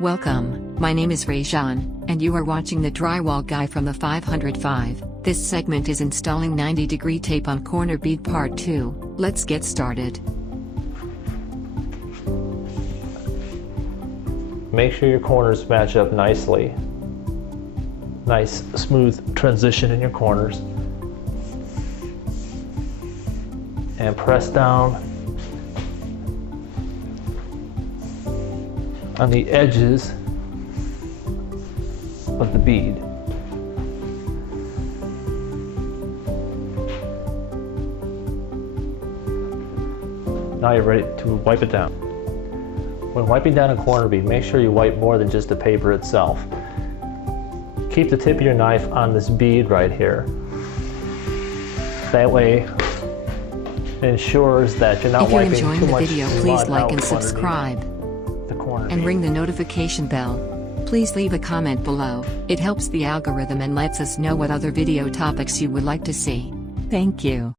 Welcome, my name is Rajan, and you are watching the Drywall Guy from the 505. This segment is installing 90-degree tape on corner bead part 2. Let's get started. Make sure your corners match up nicely. Nice smooth transition in your corners. And press down on the edges of the bead. Now you're ready to wipe it down. When wiping down a corner bead, make sure you wipe more than just the paper itself. Keep the tip of your knife on this bead right here. That way it ensures that you're not wiping too much. If you're enjoying the video, please like and subscribe. And ring the notification bell. Please leave a comment below. It helps the algorithm and lets us know what other video topics you would like to see. Thank you.